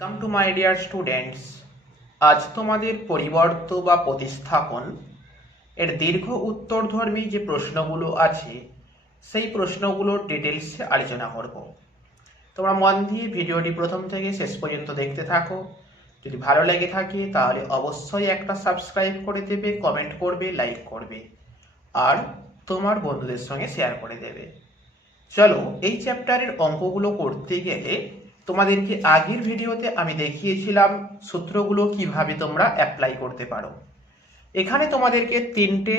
Come to my dear students, আজ তোমাদের পরিবর্ত বা প্রতিস্থাপন এর দীর্ঘ উত্তরধর্মী যে প্রশ্নগুলো আছে সেই প্রশ্নগুলোর ডিটেলসে আলোচনা করব। তোমরা মন দিয়ে ভিডিওটি প্রথম থেকে শেষ পর্যন্ত দেখতে থাকো। যদি ভালো লেগে থাকে তাহলে অবশ্যই একটা সাবস্ক্রাইব করে দেবে, কমেন্ট করবে, লাইক করবে আর তোমার বন্ধুদের সঙ্গে শেয়ার করে দেবে। চলো, এই চ্যাপ্টারের অঙ্কগুলো করতে গেলে তোমাদেরকে আগের ভিডিওতে আমি দেখিয়েছিলাম সূত্রগুলো কিভাবে তোমরা অ্যাপ্লাই করতে পারো। এখানে তোমাদেরকে তিনটে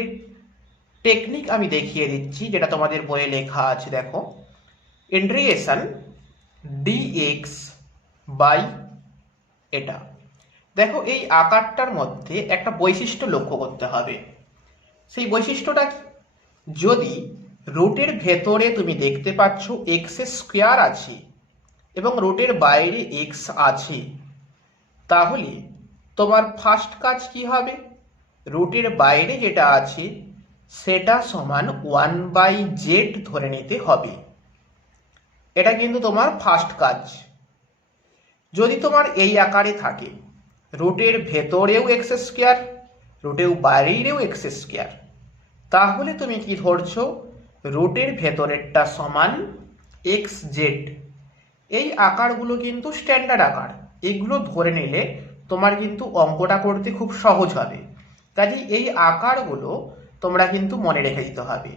টেকনিক আমি দেখিয়ে দিচ্ছি, যেটা তোমাদের বইয়ে লেখা আছে। দেখো, ইন্টিগ্রেশন ডিএক্স বাই এটা। দেখো, এই আকারটার মধ্যে একটা বৈশিষ্ট্য লক্ষ্য করতে হবে। সেই বৈশিষ্ট্যটা কি? যদি রুটের ভেতরে তুমি দেখতে পাচ্ছ এক্স স্কোয়ার আছে এবং রুটের বাইরে এক্স আছে, তাহলে তোমার ফার্স্ট কাজ কি হবে? রুটের বাইরে যেটা আছে সেটা সমান 1/z ধরে নিতে হবে। এটা কিন্তু তোমার ফার্স্ট কাজ। যদি তোমার এই আকারে থাকে, রুটের ভেতরেও এক্স স্কোয়ার, রুটের বাইরেও এক্স স্কোয়ার, তাহলে তুমি কি ধরছো? রুটের ভেতরেরটা সমান এক্স জেড। এই আকারগুলো কিন্তু স্ট্যান্ডার্ড আকার, এগুলো ধরে নিলে তোমার কিন্তু অঙ্কটা করতে খুব সহজ হবে। কাজেই এই আকারগুলো তোমরা কিন্তু মনে রেখে দিতে হবে।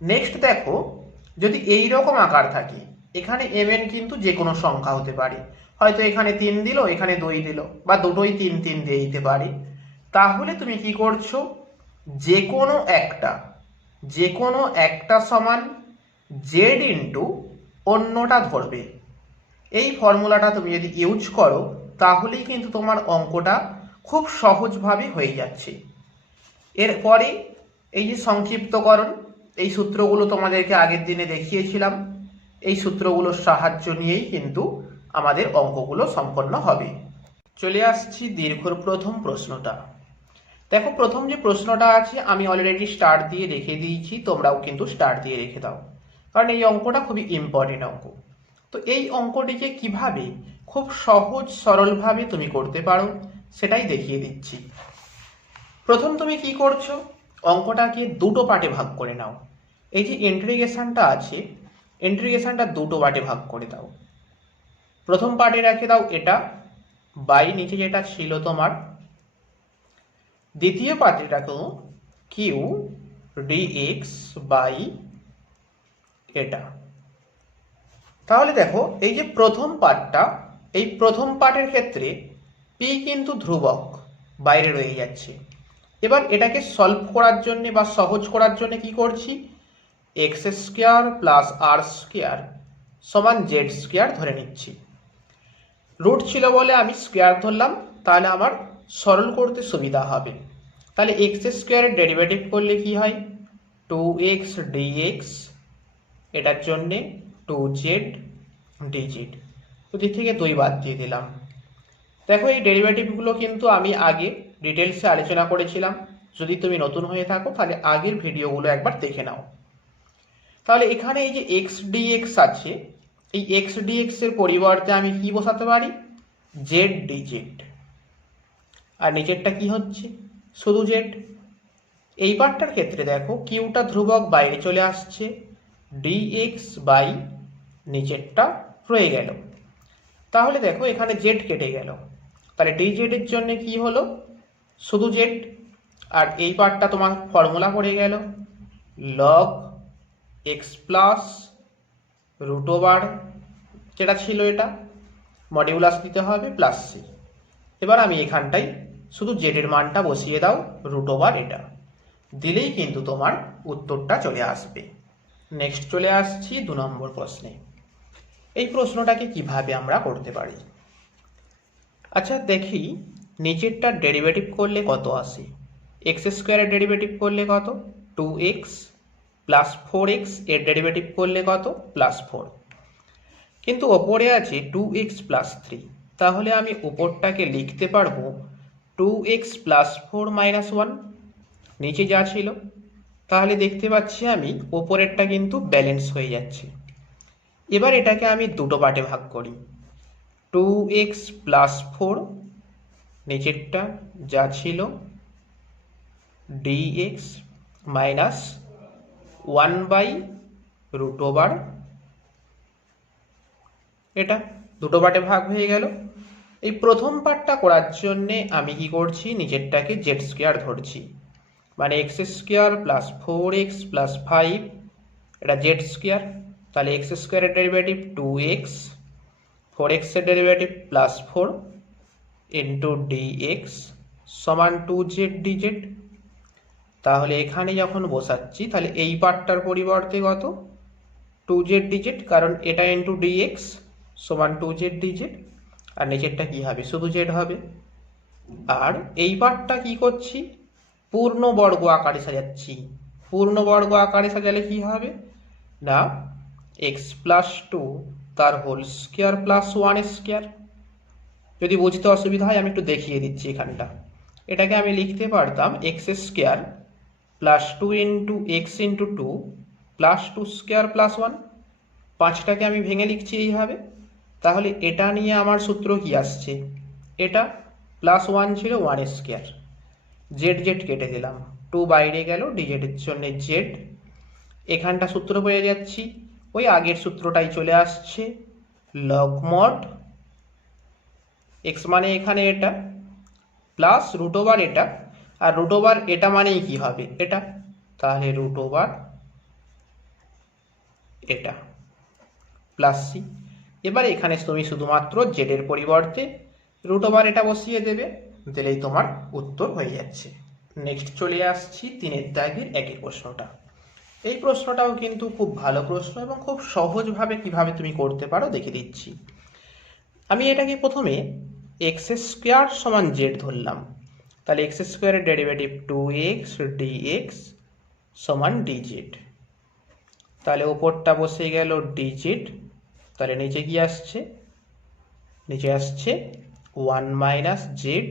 নেক্সট দেখো, যদি এই রকম আকার থাকে, এখানে mn কিন্তু যে কোনো সংখ্যা হতে পারে, হয়তো এখানে 3 দিল, এখানে 2 দিল, বা দুটোই 3 3 দিয়ে দিতে পারে। তাহলে তুমি কি করছো? যে কোনো একটা সমান জেড ইন্টু অন্যটা ধরবে। এই ফর্মুলাটা তুমি যদি ইউজ করো তাহলেই কিন্তু তোমার অঙ্কটা খুব সহজভাবে হয়ে যাচ্ছে। এরপরে এই যে সংক্ষিপ্তকরণ, এই সূত্রগুলো তোমাদেরকে আগের দিনে দেখিয়েছিলাম। এই সূত্রগুলোর সাহায্য নিয়েই কিন্তু আমাদের অঙ্কগুলো সম্পন্ন হবে। চলে আসছি দীর্ঘর প্রথম প্রশ্নটা। দেখো, প্রথম যে প্রশ্নটা আছে আমি অলরেডি স্টার দিয়ে রেখে দিয়েছি, তোমরাও কিন্তু স্টার দিয়ে রেখে দাও, কারণ এই অঙ্কটা খুবই ইম্পর্টেন্ট অঙ্ক। তো এই অঙ্কটিকে কিভাবে খুব সহজ সরলভাবে তুমি করতে পারো সেটাই দেখিয়ে দিচ্ছি। প্রথম তুমি কি করছো? অঙ্কটাকে দুটো পার্টে ভাগ করে নাও। এই যে ইন্টিগ্রেশনটা আছে, ইন্টিগ্রেশনটা দুটো পার্টে ভাগ করে দাও। প্রথম পার্টে রেখে দাও এটা বাই নিচে যেটা ছিল তোমার। দ্বিতীয় পার্টে রাখো কিউ ডিএক্স বাই এটা। তাহলে দেখো, এই যে প্রথম পার্টটা, এই প্রথম পার্টের ক্ষেত্রে পি কিন্তু ধ্রুবক বাইরে রয়ে যাচ্ছে। এবার এটাকে সলভ করার জন্য বা সহজ করার জন্য কি করছি? এক্স স্কোয়ার প্লাস আর স্কোয়ার সমান জেড স্কোয়ার ধরে নিচ্ছি। রুট ছিল বলে আমি স্কোয়ার ধরলাম, তাহলে আমার সরল করতে সুবিধা হবে। তাহলে এক্স স্কোয়ারের ডেরিভেটিভ করলে কি হয়? 2x dx, এটার জন্যে 2z dz। তো দিক থেকে 2 বাদ দিয়ে দিলাম। দেখো, এই ডেরিভেটিভগুলো কিন্তু আমি আগে ডিটেলসে আলোচনা করেছিলাম। যদি তুমি নতুন হয়ে থাকো তাহলে আগের ভিডিওগুলো একবার দেখে নাও। তাহলে এখানে এই যে এক্স ডিএক্স আছে, এই এক্স ডিএক্স এর পরিবর্তে আমি কি বসাতে পারি? Z d z. আর নিচেরটা কি হচ্ছে? শুধু জেড। এই পার্টটার ক্ষেত্রে দেখো, কিউটা ধ্রুবক বাইরে চলে আসছে, ডিএক্স বাই নিচেরটা রয়ে গেল। তাহলে দেখো, এখানে জেড কেটে গেল, তাহলে ডিজেড এর জন্য কি হলো? শুধু জেড। আর এই পার্টটা তোমার ফর্মুলা পড়ে গেল log x plus root over, যেটা ছিল এটা মডিউলাস দিতে হবে প্লাস সি। এবার আমি এখানটাই শুধু জেড এর মানটা বসিয়ে দাও, রুট ওভার এটা দিলেই কিন্তু তোমার উত্তরটা চলে আসবে। নেক্সট চলে আসছি 2 নম্বর প্রশ্নে। এই প্রশ্নটাকে কিভাবে আমরা করতে পারি? আচ্ছা দেখি, নিচেরটার ডেরিভেটিভ করলে কত আসে? এক্স স্কোয়ারের ডেরিভেটিভ করলে কত? 2x প্লাস 4x, এর ডেরিভেটিভ করলে কত? প্লাস 4। কিন্তু ওপরে আছে 2x প্লাস 3, তাহলে আমি ওপরটাকে লিখতে পারবো 2x প্লাস 4 মাইনাস 1, নিচে যা ছিল। তাহলে দেখতে পাচ্ছি আমি ওপরেরটা কিন্তু ব্যালেন্স হয়ে যাচ্ছে। এবার এটাকে আমি দুটো পার্টে ভাগ করি। 2x প্লাস 4, নিচেরটা যা ছিল dx মাইনাস 1/√, এটা দুটো পার্টে ভাগ হয়ে গেল। এই প্রথম পার্টটা করার জন্যে আমি কি করছি, নিচেরটাকে জেড স্কোয়ার ধরছি, মানে x square plus 4x plus 5, এটা জেড স্কোয়ার। তাহলে এক্স স্কোয়ারের ডেরিভেটিভ 2x, 4x এর ডেরিভেটিভ প্লাস 4 ইন্টু dx সমান 2z dz। তাহলে এখানে যখন বসাচ্ছি তাহলে এই পার্টটার পরিবর্তে কত, 2z dz, কারণ এটা ইন্টু dx সমান 2z dz, আর নিচেরটা কি হবে, শুধু z হবে। আর এই পার্টটা কি করছি, পূর্ণবর্গ আকারে সাজাচ্ছি। পূর্ণবর্গ আকারে সাজালে কি হবে না, x প্লাস 2 তার হোল স্কোয়ার প্লাস 1 স্কোয়ার। যদি বুঝতে অসুবিধা হয় আমি একটু দেখিয়ে দিচ্ছি এখানটা। এটাকে আমি লিখতে পারতাম x square plus 2 into x into 2 plus 2 square plus 1। পাঁচটাকে আমি ভেঙে লিখছি এইভাবে। তাহলে এটা নিয়ে আমার সূত্র কি আসছে, এটা প্লাস 1 ছিল 1 স্কোয়ার, জেড জেড কেটে দিলাম, 2 বাইরে গেল, ডিজেডের জন্য জেড। এখানটা সূত্র পেয়ে যাচ্ছি, ওই আগের সূত্রটাই চলে আসছে, লগ মড এক্স মানে এখানে এটা প্লাস রুট ওভার এটা, আর রুট ওভার এটা মানেই কি হবে এটা, তাহলে রুট ওভার এটা প্লাস সি। এবার এখানে তুমি শুধুমাত্র জেডের পরিবর্তে রুট ওভার এটা বসিয়ে দেবে, দিলেই তোমার উত্তর হয়ে যাচ্ছে। নেক্সট চলে আসছি 3-এর দাগের একই প্রশ্নটা। এই প্রশ্নটাও কিন্তু খুব ভালো প্রশ্ন এবং খুব সহজভাবে কিভাবে তুমি করতে পারো দেখে দিচ্ছি। আমি এটাকে প্রথমে এক্স স্কোয়ার সমান জেড ধরলাম, তাহলে এক্স স্কোয়ারের ডেরিভেটিভ 2x dx সমান dz। তাহলে ওপরটা বসে গেল dz, তাহলে নিচে কি আসছে, নিচে আসছে 1 minus z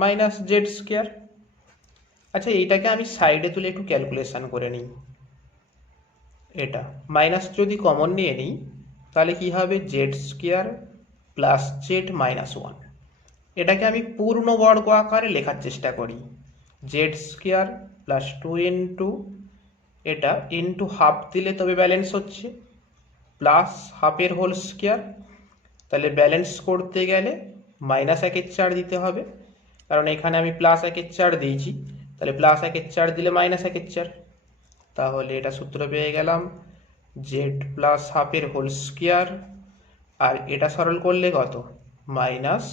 minus Z square. আচ্ছা এইটাকে আমি সাইডে তুলে একটু ক্যালকুলেশন করে নিই। এটা মাইনাস যদি কমন নিয়ে নিই তাহলে কি হবে, Z square plus Z minus 1। এটাকে আমি পূর্ণবর্গ আকারে লেখার চেষ্টা করি, জেড স্কোয়ার প্লাস 2 ইন্টু এটা ইন্টু হাফ দিলে তবে ব্যালেন্স হচ্ছে, প্লাস হাফের হোল স্কোয়ার। তাহলে ব্যালেন্স করতে গেলে মাইনাস 1/4 দিতে হবে, কারণ এখানে আমি প্লাস 1/4 দিয়েছি, তাহলে প্লাস 1/4 দিলে মাইনাস 1/4। তাহলে এটা সূত্র পেয়ে গেলাম, জেড প্লাস হাফের হোল স্কোয়ার, আর এটা সরল করলে কত, মাইনাস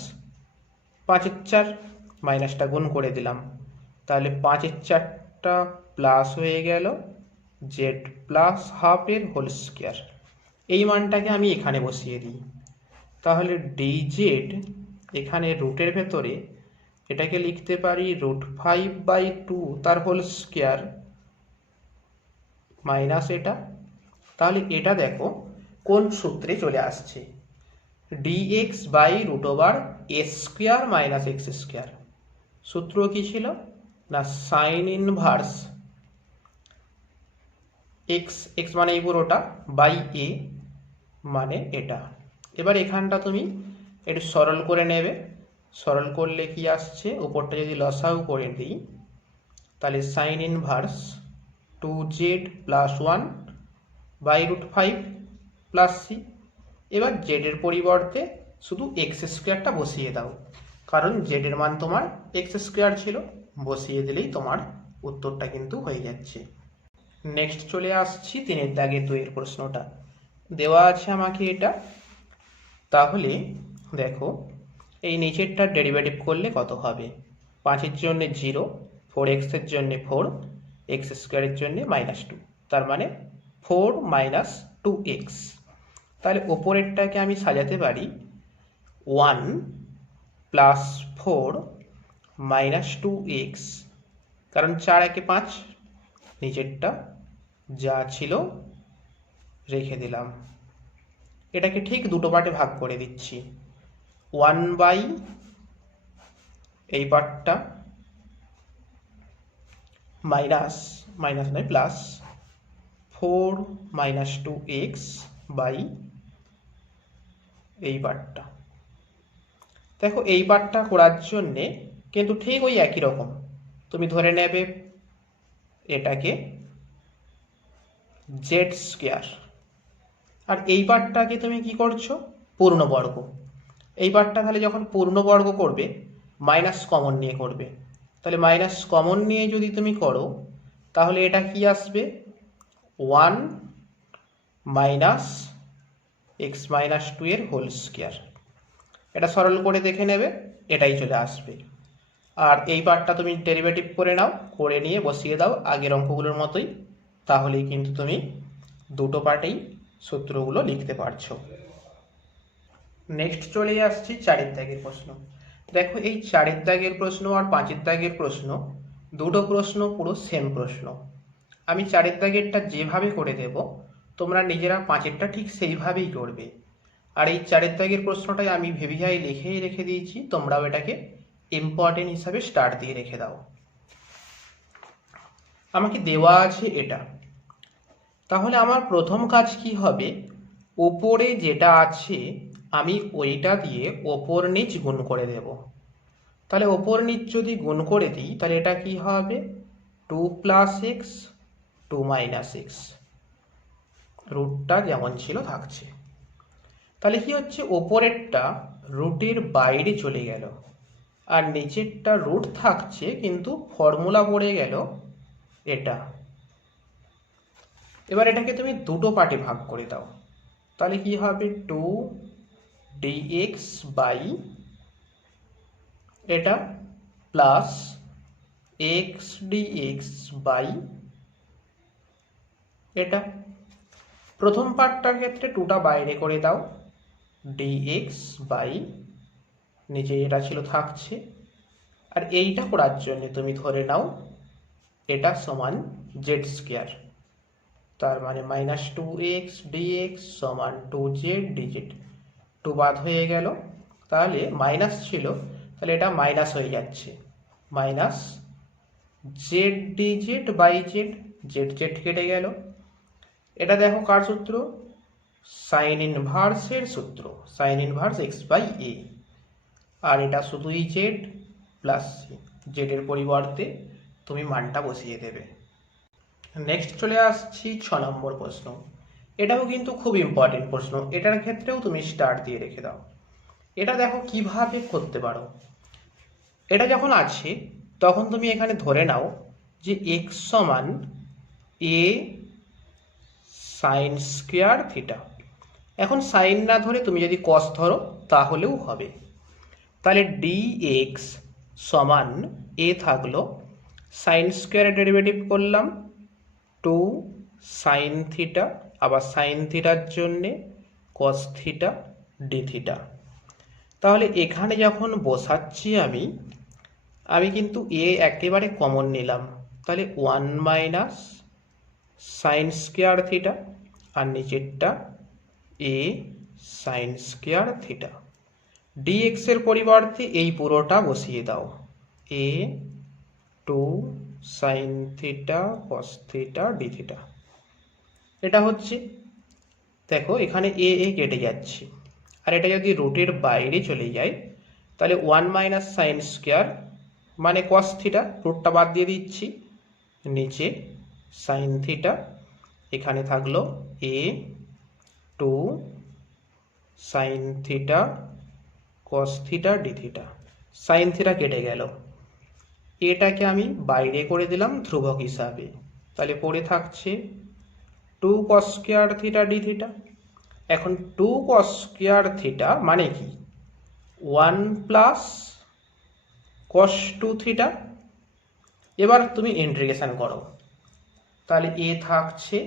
5/4, মাইনাসটা গুণ করে দিলাম, তাহলে 5/4টা প্লাস হয়ে গেল জেড প্লাস হাফের হোল স্কোয়ার। এই মানটাকে আমি এখানে বসিয়ে দিই, তাহলে dz এখানে রুটের ভেতরে এটাকে লিখতে পারি √5/2 তার হোল স্কোয়ার মাইনাস এটা। তাহলে এটা দেখো কোন সূত্রে চলে আসছে, dx by root over s square minus x square. সূত্র কি ছিল না, সাইন ইনভার্স এক্স, এক্স মানে এই পুরোটা, বাই এ মানে এটা। এবার এখানটা তুমি একটু সরল করে নেবে, সরল করলে কি আসছে, উপরটা যদি লসাউ করে দিই তাহলে sine inverse 2z plus 1 by √5 plus c. এবার জেডের পরিবর্তে শুধু এক্স স্কোয়ারটা বসিয়ে দাও, কারণ জেডের মান তোমার এক্স স্কোয়ার ছিল, বসিয়ে দিলেই তোমার উত্তরটা কিন্তু হয়ে যাচ্ছে। নেক্সট চলে আসছি 3-এর দাগের 2-এর প্রশ্নটা। দেওয়া আছে আমাকে এটা, তাহলে দেখো এই নিচেরটার ডেরিভেটিভ করলে কত হবে, 5-এর জন্য 0, 4x এর জন্য 4, এক্স স্কোয়ারের জন্য -2, তার মানে 4 মাইনাস 2x। তাহলে ওপরেরটাকে আমি সাজাতে পারি 1 প্লাস 4 মাইনাস 2x, কারণ 4 × 5, নিচেরটা যা ছিল রেখে দিলাম। এটাকে ঠিক দুটো পার্টে ভাগ করে দিচ্ছি, 1 বাই এই পার্টটা মাইনাস, মাইনাস নয় প্লাস 4 মাইনাস 2x বাই এই পার্টটা। দেখো এই পার্টটা করার জন্যে কিন্তু ঠিক ওই একই রকম, তুমি ধরে নেবে এটাকে জেড স্কোয়ার, আর এই পার্টটাকে তুমি কি করছো পূর্ণবর্গ। এই পার্টটা তাহলে যখন পূর্ণবর্গ করবে মাইনাস কমন নিয়ে করবে, তাহলে মাইনাস কমন নিয়ে যদি তুমি করো তাহলে এটা কি আসবে 1 মাইনাস এক্স মাইনাস 2 এর হোল স্কোয়ার। এটা সরল করে দেখে নেবে, এটাই চলে আসবে। আর এই পার্টটা তুমি ডেরিভেটিভ করে নাও, করে নিয়ে বসিয়ে দাও আগের অঙ্কগুলোর মতোই, তাহলেই কিন্তু তুমি দুটো পার্টেই সূত্রগুলো লিখতে পারছো। নেক্সট চলে আসছি 4 দাগের প্রশ্ন। দেখো এই 4 দাগের প্রশ্ন আর 5 দাগের প্রশ্ন দুটো প্রশ্ন পুরো সেম প্রশ্ন। আমি 4 দাগেরটা যেভাবে করে দেব তোমরা নিজেরা 5এরটা ঠিক সেইভাবেই করবে। আর এই 4 দাগের প্রশ্নটাই আমি ভেবিয়াই লিখেই রেখে দিয়েছি, তোমরাও এটাকে ইম্পর্টেন্ট হিসাবে স্টার দিয়ে রেখে দাও। আমাকে দেওয়া আছে এটা, তাহলে আমার প্রথম কাজ কি হবে, ওপরে যেটা আছে আমি ওইটা দিয়ে ওপর নিচ গুণ করে দেব। তাহলে ওপর নিচ যদি গুণ করে দিই তাহলে এটা কি হবে 2 প্লাস এক্স 2 মাইনাস এক্স, রুটটা যেমন ছিল থাকছে। তাহলে কি হচ্ছে ওপরেরটা রুটের বাইরে চলে গেল আর নিচেরটা রুট থাকছে কিন্তু ফর্মুলা পড়ে গেল এটা। এবার এটাকে তুমি দুটো পার্টে ভাগ করে দাও, তাহলে কি হবে 2 dx বাই এটা প্লাস এক্স ডিএক্স বাই এটা। প্রথম পার্টটার ক্ষেত্রে 2টা বাইরে করে দাও, dx বাই নিচে এটা ছিল থাকছে। আর এইটা করার জন্য তুমি ধরে নাও এটা সমান জেড স্কোয়ার, তার মানে মাইনাস 2x dx সমান 2z dz, 2 বাদ হয়ে গেল, তাহলে মাইনাস ছিল তাহলে এটা মাইনাস হয়ে যাচ্ছে, minus z d z by z, z z কেটে গেল। এটা দেখো কার সূত্র, সাইন ইনভার্সের সূত্র, sine inverse x by a. আর এটা শুধুই জেড প্লাস জেডের পরিবর্তে তুমি মানটা বসিয়ে দেবে। নেক্সট চলে আসছি 6 নম্বর প্রশ্ন। এটাও কিন্তু খুব ইম্পর্টেন্ট প্রশ্ন, এটার ক্ষেত্রেও তুমি স্টার দিয়ে রেখে দাও। এটা দেখো কিভাবে করতে পারো। এটা যখন আছে তখন তুমি এখানে ধরে নাও যে এক্স সমান এ সাইন স্কোয়ার থিটা। এখন সাইন না ধরে তুমি যদি কস ধরো তাহলেও হবে। তাহলে dx সমান এ থাকলো, সাইন স্কোয়ারের ডেরিভেটিভ করলাম 2 সাইন থিটা, আবার সাইন থিটার জন্যে কস থিটা ডি থিটা। তাহলে এখানে যখন বসাচ্ছি আমি কিন্তু এ একেবারে কমন নিলাম, তাহলে 1 মাইনাস সাইন স্কোয়ার থিটা আর নিচেরটা এ সাইন স্কোয়ার থিটা। dx এর পরিবর্তে এই পুরোটা বসিয়ে দাও, এ 2 sine theta cos theta d theta. এটা হচ্ছে দেখো এখানে এ এ কেটে যাচ্ছে, আর এটা যদি রুটের বাইরে চলে যায় তাহলে 1 মাইনাস সাইন স্কোয়ার মানে কস থিটা, রুটটা বাদ দিয়ে দিচ্ছি, নিচে সাইন থিটা, এখানে থাকলো এ 2 sine theta cos theta d theta. Sine theta কেটে গেল, এটাকে আমি বাইরে করে দিলাম ধ্রুবক হিসাবে, তাহলে পড়ে থাকছে 2 cos square theta d theta. এখন 2 কস স্কোয়ার থিটা মানে কি 1 প্লাস কস 2 থিটা। এবার তুমি ইন্টিগ্রেশন করো, তাহলে এ থাকছে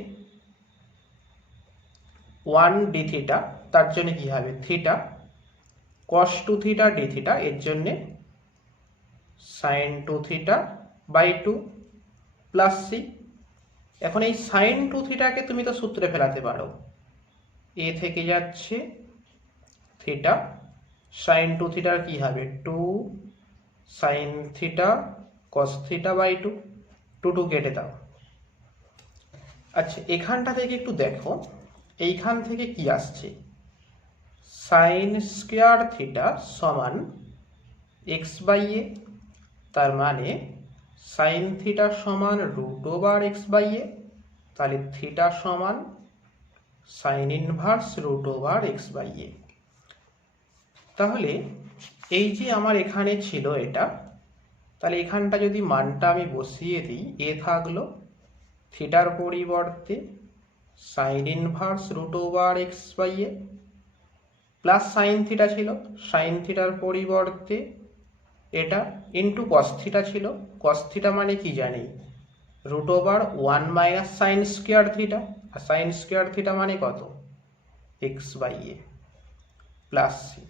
1 ডি থিটা, তার জন্য কি হবে theta cos 2 theta d theta, এর জন্যে sine 2 theta by 2 plus c. এখন এই সাইন 2 থিটাকে তুমি তো সূত্রে ফেলাতে পারো, এ থেকে যাচ্ছে থিটা, সাইন 2 থিটার কি হবে 2 sine theta cos theta by 2, 2 কেটে দাও। আচ্ছা এখানটা থেকে একটু দেখো, এইখান থেকে কি আসছে সাইন স্কোয়ার থিটা সমান এক্স বাই এ, তার মানে সাইন থিটা সমান root over x by a, তাহলে থিটা সমান sine inverse root over x by a. তাহলে এই যে আমার এখানে ছিল এটা, তাহলে এখানটা যদি মানটা আমি বসিয়ে দিই, এ থাকলো থিটার পরিবর্তে sine inverse root over x by a, plus sine theta ছিল, সাইন থিটার পরিবর্তে এটা ইন্টু কস থিটা ছিল, কস থিটা মানে কি জানি root over 1 minus sine square theta, আর সাইন স্কোয়ার থিটা মানে কত x by a plus c.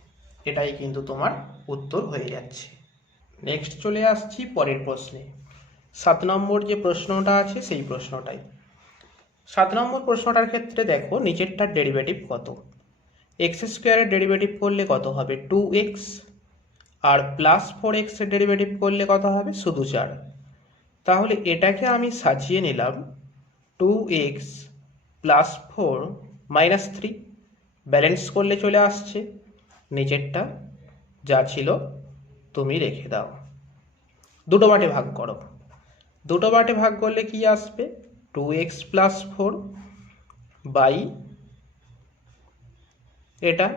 এটাই কিন্তু তোমার উত্তর হয়ে যাচ্ছে। নেক্সট চলে আসছি পরের প্রশ্নে। 7 নম্বর যে প্রশ্নটা আছে সেই প্রশ্নটাই। 7 নম্বর প্রশ্নটার ক্ষেত্রে দেখো নিচেরটার ডেরিভেটিভ কত। এক্স স্কোয়ারের ডেরিভেটিভ করলে কত হবে 2x, আর প্লাস 4x এর ডেরিভেটিভ করলে কত হবে শুধু 4। তাহলে এটাকে আমি সাজিয়ে নিলাম 2x প্লাস 4 মাইনাস 3, ব্যালেন্স করলে চলে আসছে, নিচেরটা যা ছিল তুমি রেখে দাও। দুটো পার্টে ভাগ করো, দুটো পার্টে ভাগ করলে কি আসবে 2x প্লাস 4 বাই এটা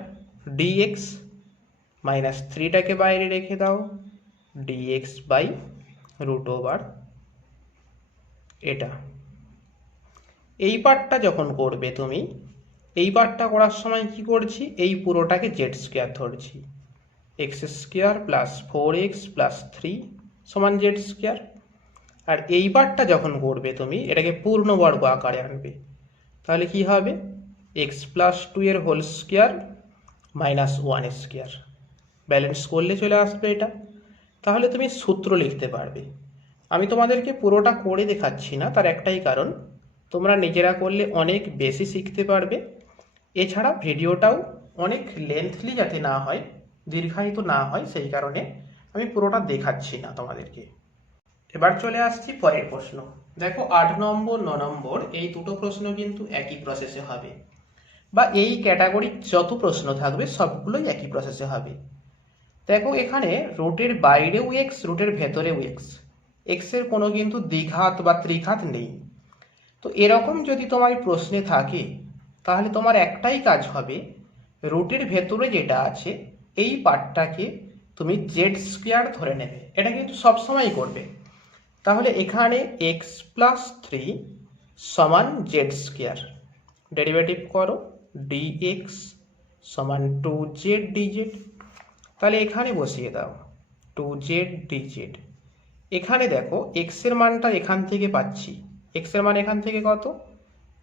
dx, মাইনাস 3টাকে বাইরে রেখে দাও, dx বাই রুট ওভার এটা। এই পার্টটা যখন করবে তুমি, এই পার্টটা করার সময় কি করছি, এই পুরোটাকে জেড স্কোয়ার ধরছি, x square plus 4x plus 3 সমান জেড স্কোয়ার। আর এই পার্টটা যখন করবে তুমি এটাকে পূর্ণবর্গ আকারে আনবে, তাহলে কি হবে এক্স প্লাস 2 এর whole square minus 1 square, balance করলে চলে আসবে এটা। তাহলে তুমি সূত্র লিখতে পারবে। আমি তোমাদেরকে পুরোটা করে দেখাচ্ছি না, তার একটাই কারণ তোমরা নিজেরা করলে অনেক বেশি শিখতে পারবে। এছাড়া ভিডিওটাও অনেক লেন্থলি যাতে না হয়, দীর্ঘায়িত না হয়, সেই কারণে আমি পুরোটা দেখাচ্ছি না তোমাদেরকে। এবার চলে আসছি পরের প্রশ্ন। দেখো 8 নম্বর 9 নম্বর এই দুটো প্রশ্ন কিন্তু একই প্রসেসে হবে, বা এই ক্যাটাগরির যত প্রশ্ন থাকবে সবগুলোই একই প্রসেসে হবে। দেখো এখানে রুটের বাইরেও এক্স, রুটের ভেতরেও এক্স, এক্সের কোনো কিন্তু দ্বিঘাত বা ত্রিঘাত নেই। তো এরকম যদি তোমার প্রশ্নে থাকে তাহলে তোমার একটাই কাজ হবে, রুটের ভেতরে যেটা আছে এই পার্টটাকে তুমি জেড স্কোয়ার ধরে নেবে, এটা কিন্তু সবসময় করবে। তাহলে এখানে এক্স প্লাস 3 সমান জেড স্কোয়ার, ডেরিভেটিভ করো dx সমান 2z dz, তাহলে এখানে বসিয়ে দাও 2z dz। এখানে দেখো এক্স এর মানটা এখান থেকে পাচ্ছি, এক্স এর মান এখান থেকে কত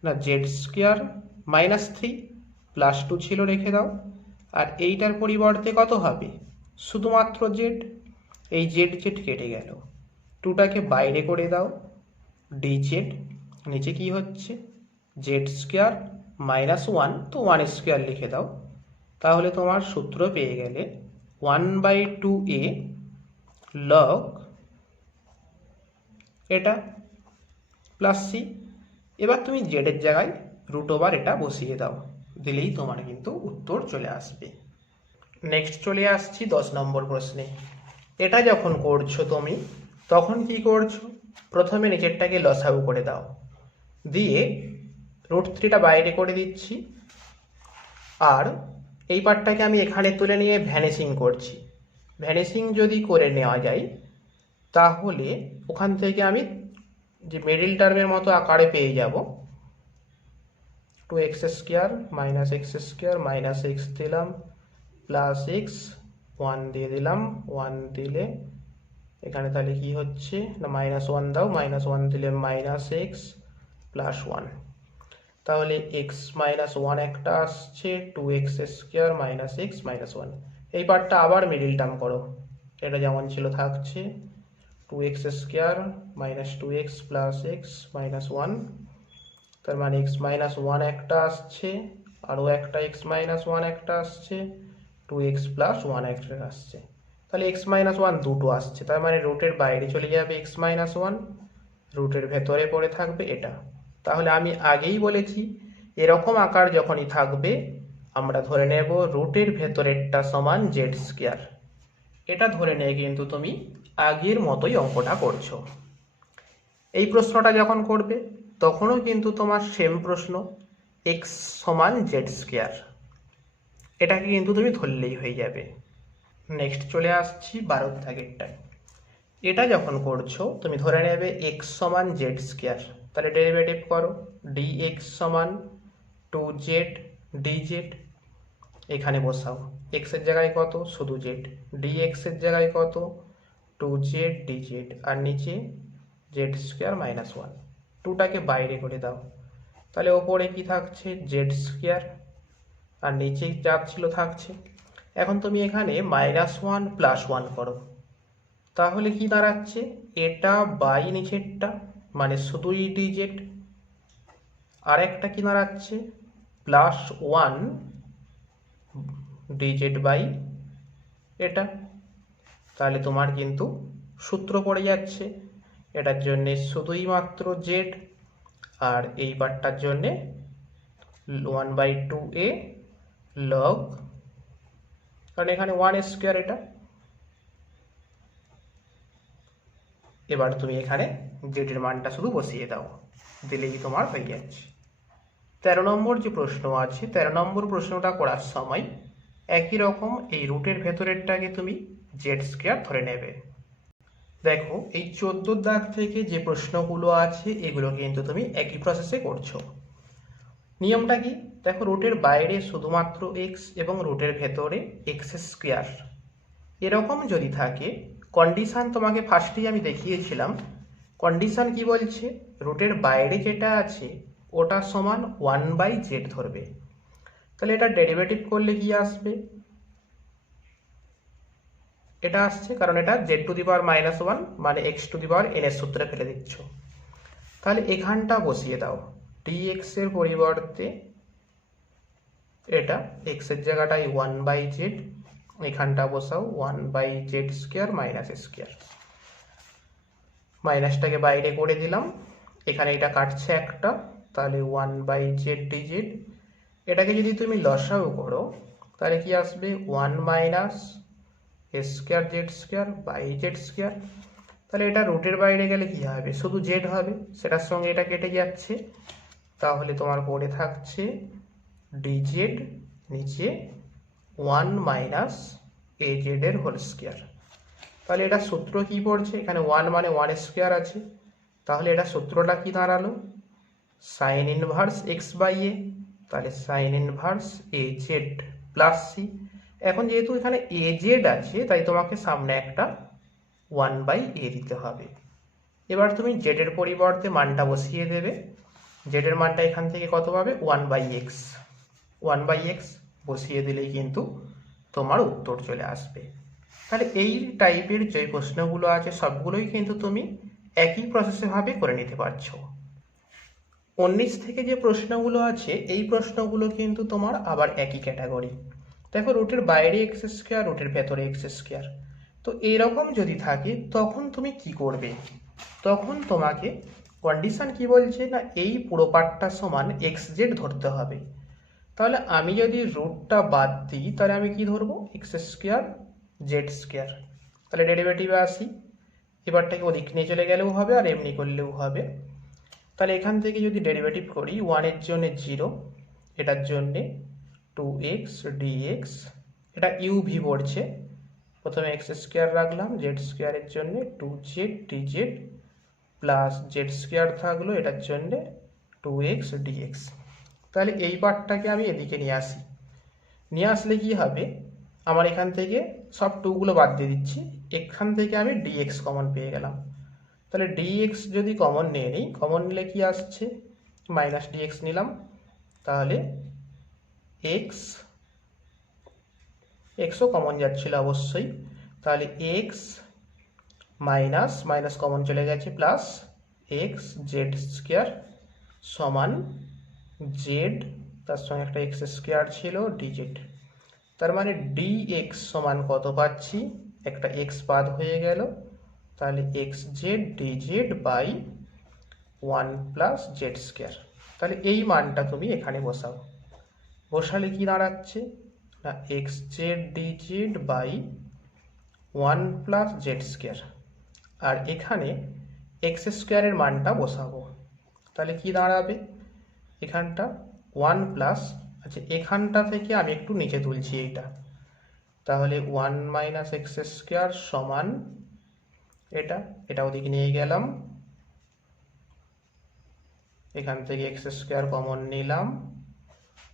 না জেড স্কোয়ার মাইনাস 3 প্লাস 2 ছিল রেখে দাও, আর এইটার পরিবর্তে কত হবে শুধুমাত্র জেড, এই জেড জেড কেটে গেল, 2টাকে বাইরে করে দাও dz, নিচে কি হচ্ছে জেড স্কোয়ার মাইনাস 1, তো 1 স্কোয়ার লিখে দাও। তাহলে তোমার সূত্র পেয়ে গেলে 1/2a লগ এটা প্লাস সি। এবার তুমি জেডের জায়গায় রুট ওভার এটা বসিয়ে দাও, দিলেই তোমার কিন্তু উত্তর চলে আসবে। নেক্সট চলে আসছি 10 নম্বর প্রশ্নে। এটা যখন করছো তুমি তখন কি করছো, প্রথমে নিচেরটাকে লসাগু করে দাও, দিয়ে √3টা বাইরে করে দিচ্ছি, আর এই পার্টটাকে আমি এখানে তুলে নিয়ে ভ্যানিশিং করছি। ভ্যানিশিং যদি করে নেওয়া যায় তাহলে ওখান থেকে আমি যে মিডিল টার্মের মতো আকারে পেয়ে যাব 2x square minus x square minus x দিলাম প্লাস এক্স 1 দিয়ে দিলাম, 1 দিলে এখানে তাহলে কি হচ্ছে না -1 দাও, -1 দিলে মাইনাস এক্স প্লাস 1, তাহলে এক্স মাইনাস 1 একটা আসছে, 2x square minus x minus 1। এই পার্টটা আবার মিডিল টার্ম করো, এটা যেমন ছিল থাকছে 2x square minus 2x plus x minus 1, তার মানে এক্স মাইনাস 1 একটা আসছে, আরও একটা এক্স মাইনাস 1 একটা আসছে, 2x প্লাস 1 একটা আসছে, তাহলে এক্স মাইনাস 1 দুটো আসছে, তার মানে রুটের বাইরে চলে যাবে এক্স মাইনাস 1, রুটের ভেতরে পড়ে থাকবে এটা। তাহলে আমি আগেই বলেছি এরকম আকার যখনই থাকবে আমরা ধরে নেব রুটের ভেতরেরটা সমান জেড স্কোয়ার, এটা ধরে নিয়ে কিন্তু তুমি আগের মতোই অঙ্কটা করছো। এই প্রশ্নটা যখন করবে তখনও কিন্তু তোমার সেম প্রশ্ন, এক্স সমান জেড স্কোয়ার, এটাকে কিন্তু তুমি ধরলেই হয়ে যাবে। নেক্সট চলে আসছি 12 দাগেরটায়। এটা যখন করছো তুমি ধরে নেবে এক্স সমান জেড স্কোয়ার, তাহলে ডেরিভেটিভ করো, ডি এক্স সমান 2z dz, এখানে বসাও এক্স এর জায়গায় কত, শুধু জেড, ডি এক্স এর জায়গায় কত, 2z dz, আর নিচে জেড স্কোয়ার মাইনাস 1, 2টাকে বাইরে করে দাও, তাহলে ওপরে কি থাকছে, জেড স্কোয়ার, আর নিচে যা ছিল থাকছে। এখন তুমি এখানে -1 + 1 করো, তাহলে কি দাঁড়াচ্ছে, এটা বাই নিচেরটা মানে শুধুই ডিজেড, আর একটা কি দাঁড়াচ্ছে +1 ডিজেড বাই এটা, তাহলে তোমার কিন্তু সূত্র পড়ে যাচ্ছে, এটার জন্য শুধুই মাত্র জেড, আর এই পার্টটার জন্যে 1/2a লগ, কারণ এখানে 1 স্কোয়ার এটা। এবার তুমি এখানে জেডের মানটা শুধু বসিয়ে দাও, দিলেই তোমার হয়ে যাচ্ছে। 13 নম্বর যে প্রশ্ন আছে, 13 নম্বর প্রশ্নটা করার সময় একই রকম এই রুটের ভেতরেরটাকে তুমি জেড স্কোয়ার ধরে নেবে। দেখো এই 14 দাগ থেকে যে প্রশ্নগুলো আছে এগুলো কিন্তু তুমি একই প্রসেসে করছো। নিয়মটা কি, দেখো রুটের বাইরে শুধুমাত্র এক্স এবং রুটের ভেতরে এক্স স্কোয়ার, এরকম যদি থাকে, কন্ডিশন তোমাকে ফার্স্টেই আমি দেখিয়েছিলাম, কন্ডিশন কি বলছে, রুটের বাইরে যেটা আছে ওটা সমান 1/z ধরবে, তাহলে এটা ডেরিভেটিভ করলে কি আসবে, এটা আসছে, কারণ এটা z⁻⁻1 মানে x⁻n এর সূত্রে ফেলে দিচ্ছ, তাহলে এখানটা বসিয়ে দাও, dx এর পরিবর্তে এটা x এর জায়গাটায় 1/z, এখানটা বসাও 1/z² মাইনাস স্কোয়ার, মাইনাসটাকে বাইরে করে দিলাম, এখানে এটা কাটছে একটা, তাহলে 1/z dz, এটাকে যদি তুমি লসাগু করো তাহলে কি আসবে, 1 মাইনাস a²z²/z², তাহলে এটা রুটের বাইরে গেলে কি হবে, শুধু জেড হবে, সেটার সঙ্গে এটা কেটে যাচ্ছে, তাহলে তোমার পড়ে থাকছে dz নিচে 1 মাইনাস az এর হোল স্কোয়ার, তাহলে এটা সূত্র কি পড়ছে, এখানে 1 মানে 1 স্কোয়ার আছে, তাহলে এটা সূত্রটা কি দাঁড়ালো, সাইন ইনভার্স x/a, তাহলে sine inverse az plus c, এখন যেহেতু এখানে az আছে তাই তোমাকে সামনে একটা 1/a দিতে হবে। এবার তুমি z এর পরিবর্তে মানটা বসিয়ে দেবে, z এর মানটা এখান থেকে কত পাবে, 1/x, 1/x বসিয়ে দিলেই কিন্তু তোমার উত্তর চলে আসবে। তাহলে এই টাইপের যে প্রশ্নগুলো আছে সবগুলোই কিন্তু তুমি একই প্রসেসে ভাবে করে নিতে পারছো। 19 থেকে যে প্রশ্নগুলো আছে এই প্রশ্নগুলো কিন্তু তোমার আবার একই ক্যাটাগরি। দেখো রুটের বাইরে x², রুটের ভেতরে x², তো এইরকম যদি থাকে তখন তুমি কি করবে, তখন তোমাকে কন্ডিশন কি বলছে না, এই পুরো পার্টটা সমান xz ধরতে হবে, তাহলে আমি যদি রুটটা বাদ দিই তাহলে আমি কি ধরবো, x² z², তাহলে ডেরিভেটিভে আসি, এবারটাকে ওদিক নিয়ে চলে গেলেও হবে আর এমনি করলেও হবে, তাহলে এখান থেকে যদি ডেরিভেটিভ করি 1 এর জন্য 0, এটার জন্য 2x dx, এটা uv পড়ছে, প্রথমে x² রাখলাম, z² এর জন্য 2z dz প্লাস z² থাকলো এটার জন্য 2x dx, তাহলে এই পার্টটাকে আমি এদিকে নিয়ে আসি, নিয়ে আসলে কি হবে, আমার এখান থেকে সব 2গুলো বাদ দিয়ে দিচ্ছি, এখান থেকে আমি dx কমন পেয়ে গেলাম, তাহলে dx যদি কমন নিয়ে নিই, কমন নিলে কি আসছে, মাইনাস dx নিলাম, তাহলে xও কমন যাচ্ছিল অবশ্যই, তাহলে x মাইনাস মাইনাস কমন চলে গেছে প্লাস x z² সমান z, তার সঙ্গে একটা x² ছিল dz, তার মানে dx সমান কত পাচ্ছি, একটা x বাদ হয়ে গেল, তাহলে xz dz by 1 plus z², তাহলে এই মানটা তুমি এখানে বসাও, বসালে কি দাঁড়াচ্ছে না, xz dz by one plus z square, আর এখানে এক্স স্কোয়ারের মানটা বসাবো। তাহলে কি দাঁড়াবে এখানটা ওয়ান প্লাস, আচ্ছা এখানটা থেকে আমি একটু নিচে তুলছি এইটা, তাহলে ওয়ান মাইনাস এক্স স্কোয়ার সমান এটা ওদিকে নিয়ে গেলাম, এখান থেকে এক্স স্কোয়ার কমন নিলাম,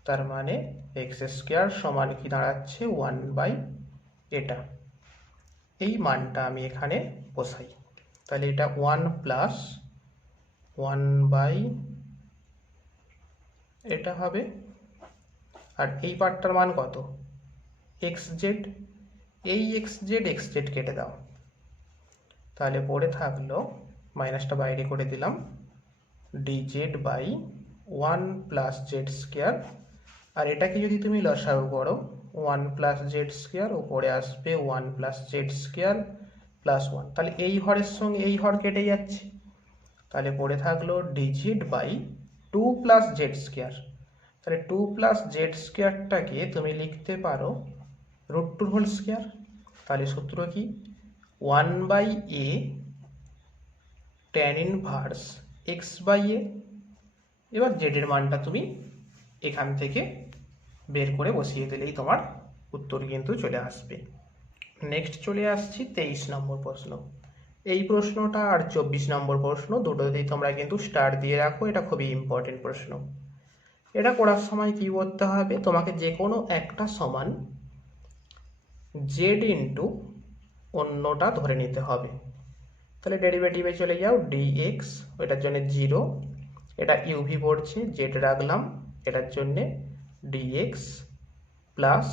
তার মানে এক্স স্কোয়ার সমান কি দাঁড়াচ্ছে ওয়ান বাই এটা, এই মানটা আমি এখানে বসাই। তাহলে এটা ওয়ান প্লাস ওয়ান বাই এটা হবে, আর এই পার্টটার মান কত এক্স জেড, এই এক্স জেড কেটে দাও, তাহলে পড়ে থাকলো মাইনাসটা বাইরে করে দিলাম d z by one plus z square, আর এটাকে যদি তুমি লসাগু করো ওয়ান প্লাস জেড স্কোয়ার, উপরে আসবে one plus z square plus one, তাহলে এই হরের সঙ্গে এই হর কেটে যাচ্ছে, তাহলে পড়ে থাকলো d z by two plus z square. তাহলে টু প্লাস জেড স্কোয়ারটাকে তুমি লিখতে পারো রুট টুর হোল স্কোয়ার, তাহলে সূত্র কি one by a tan inverse x by a. এবার জেডের মানটা তুমি এখান থেকে বের করে বসিয়ে দিলেই তোমার উত্তর কিন্তু চলে আসবে। নেক্সট চলে আসছি 23 নম্বর প্রশ্ন। এই প্রশ্নটা আর 24 নম্বর প্রশ্ন দুটোতেই তোমরা কিন্তু স্টার দিয়ে রাখো, এটা খুবই ইম্পর্টেন্ট প্রশ্ন। এটা করার সময় কি করতে হবে, তোমাকে যে কোনো একটা সমান জেড ইন্টু অন্যটা ধরে নিতে হবে। তাহলে ডেরিভেটিভে চলে যাও ডিএক্স, ওইটার জন্য 0, এটা ইউভি পড়ছে জেড রাখলাম, এটার জন্যে ডিএক্স প্লাস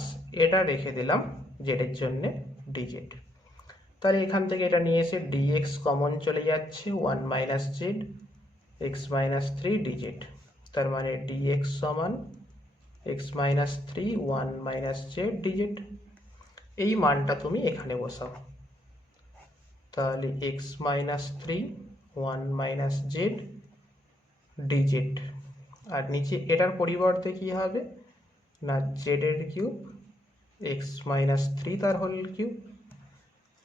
এটা রেখে দিলাম জেডের জন্যে ডিজেড। তাহলে এখান থেকে এটা নিয়ে এসে ডিএক্স কমন চলে যাচ্ছে one minus z x minus three d z, তার মানে ডিএক্স সমান x minus three one minus z d z, এই মানটা তুমি এখানে বসাও। তাহলে x minus three one minus z d z, আর নিচে এটার পরিবর্তে কি হবে না জেড এর কিউব এক্স মাইনাস থ্রি তার হোল কিউব,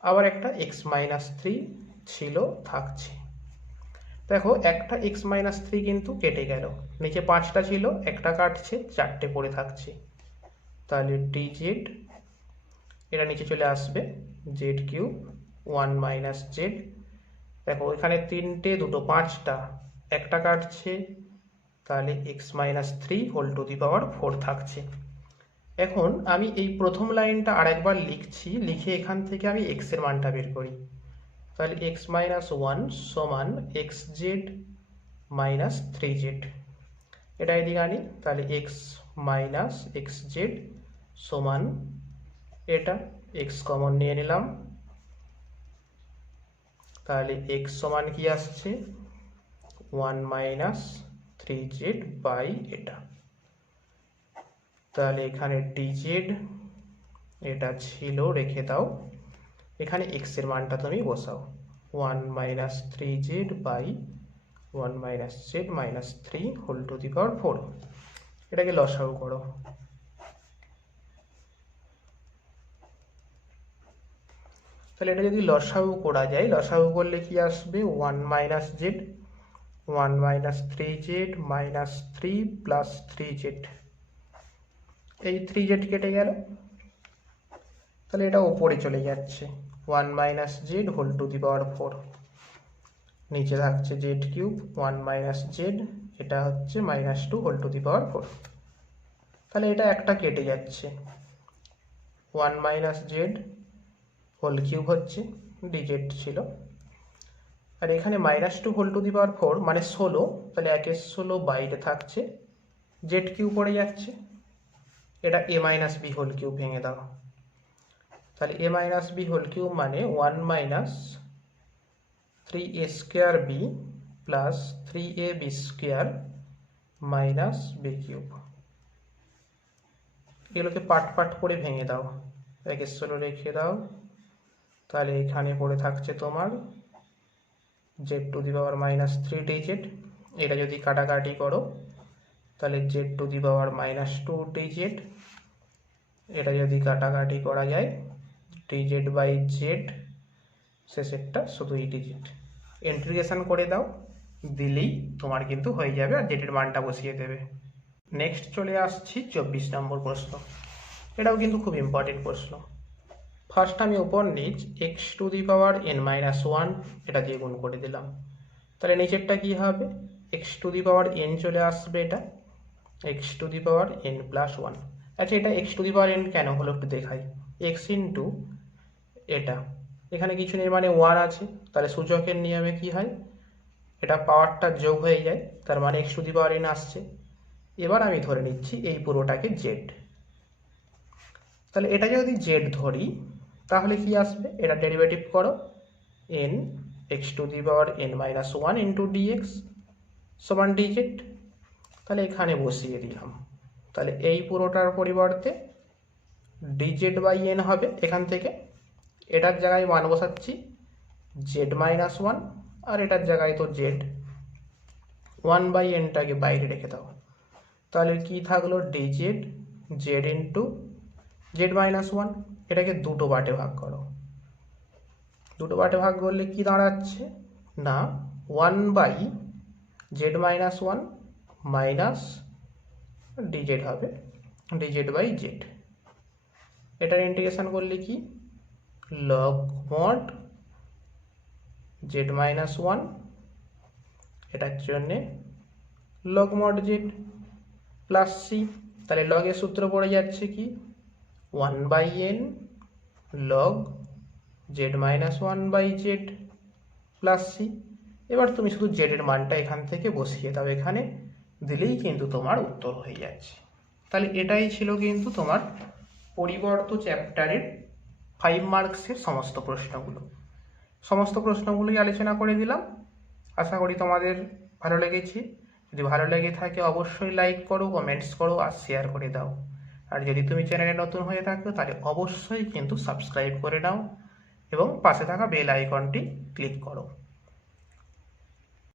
আবার একটা এক্স মাইনাস থ্রি ছিল থাকছে। দেখো একটা এক্স মাইনাস থ্রি কিন্তু কেটে গেল, নিচে 5টা ছিল একটা কাটছে 4টে পড়ে থাকছে, তাহলে ডিজেড এটা নিচে চলে আসবে z cube one minus z, দেখো এখানে 3টে 2টো 5টা একটা কাটছে, তাহলে x minus three whole to the power 4 থাকছে। এখন আমি এই প্রথম লাইনটা আরেকবার লিখছি, লিখে এখান থেকে আমি এক্স এর মানটা বের করি। তাহলে এক্স মাইনাস ওয়ান সমান x Z minus three Z, এটা এদিকে আনি, তাহলে এক্স মাইনাস এক্স জেড সমান এটা এক্স কমন নিয়ে নিলাম, তাহলে এক্স সমান কি আসছে one minus three z by এটা, তাহলে এখানে ডিজেড এটা ছিল রেখে দাও, এখানে এক্স এর মানটা তুমি বসাও one minus three z by one minus z minus three whole to the power 4, এটাকে লসাগু করো। তাহলে এটা যদি লসাগু করা যায়, লসাগু করলে কি আসবে one minus z one minus three z minus three plus three z, এই থ্রি জেড কেটে গেল, তাহলে এটা ওপরে চলে যাচ্ছে one minus z whole to the power 4, নিচে থাকছে z cube one minus z, এটা হচ্ছে minus two whole to the power 4, তাহলে এটা একটা কেটে যাচ্ছে one minus z whole cube হচ্ছে ডিজেড ছিল, আর এখানে minus two whole to the power 4 মানে 16, তাহলে 1 এর 16 বাইরে থাকছে, জেড কিউব পড়ে যাচ্ছে, এটা A minus B whole cube ভেঙে দাও, তাহলে A minus B whole cube মানে one minus three A square B plus three A B square minus B cube, এগুলোকে পার্ট পার্ট করে ভেঙে দাও, 1 এর 16 রেখে দাও, তাহলে এখানে পড়ে থাকছে তোমার z to the power minus three d z, এটা যদি কাটাকাটি করো তাহলে z to the power minus two d z, এটা যদি কাটাকাটি করা যায় ডিজেড বাই জেড, শেষেরটা শুধু ইডিজেড। ইন্টিগ্রেশন করে দাও, দিলেই তোমার কিন্তু হয়ে যাবে, আর জেডের মানটা বসিয়ে দেবে। নেক্সট চলে আসছি 24 নম্বর প্রশ্ন। এটাও কিন্তু খুব ইম্পর্টেন্ট প্রশ্ন। ফার্স্ট আমি ওপর নিচ x to the power n minus one এটা দিয়ে গুণ করে দিলাম। তাহলে নিচেরটা কি হবে, x to the power N চলে আসবে, এটা x to the power N plus one. আচ্ছা, এটা x to the power N কেন হলো একটু দেখাই। এক্স ইন্টু এটা, এখানে কিছু নেই মানে ওয়ান আছে, তাহলে সূচকের নিয়মে কি হয়, এটা পাওয়ারটা যোগ হয়ে যায়, তার মানে x to the power N আসছে। এবার আমি ধরে নিচ্ছি এই পুরোটাকে জেড। তাহলে এটা যদি জেড ধরি তাহলে কি আসবে, এটা ডেরিভেটিভ করো, n x to the power n minus one into d x সমান ডিজেড। তাহলে এখানে বসিয়ে দিলাম, তাহলে এই পুরোটার পরিবর্তে ডিজেড বাই এন হবে। এখান থেকে এটার জায়গায় মান বসাচ্ছি জেড মাইনাস ওয়ান, আর এটার জায়গায় তো জেড, ওয়ান বাই এনটাকে বাইরে রেখে দাও। তাহলে কি থাকলো, DZ Z into Z minus one. এটাকে দুটো পার্টে ভাগ করো, দুটো পার্টে ভাগ করলে কি দাঁড়াচ্ছে না, one by z minus one minus d z হবে, ডিজেড বাই জেড। এটার ইন্টিগ্রেশন করলে কি, log mod z minus one, এটার জন্যে log mod z plus c. তাহলে লগের সূত্র পড়ে যাচ্ছে কি, one by n log z minus one by z plus c. এবার তুমি শুধু জেডের মানটা এখান থেকে বসিয়ে দাও, এখানে দিলেই কিন্তু তোমার উত্তর হয়ে যাচ্ছে। তাহলে এটাই ছিল কিন্তু তোমার পরিবর্ত চ্যাপ্টারের 5 মার্কসের সমস্ত প্রশ্নগুলো। সমস্ত প্রশ্নগুলোই আলোচনা করে দিলাম, আশা করি তোমাদের ভালো লেগেছে। যদি ভালো লেগে থাকে অবশ্যই লাইক করো, কমেন্টস করো আর শেয়ার করে দাও। আর যদি তুমি চ্যানেলে নতুন হয়ে থাকো তাহলে অবশ্যই কিন্তু সাবস্ক্রাইব করে নাও এবং পাশে থাকা বেল আইকনটি ক্লিক করো।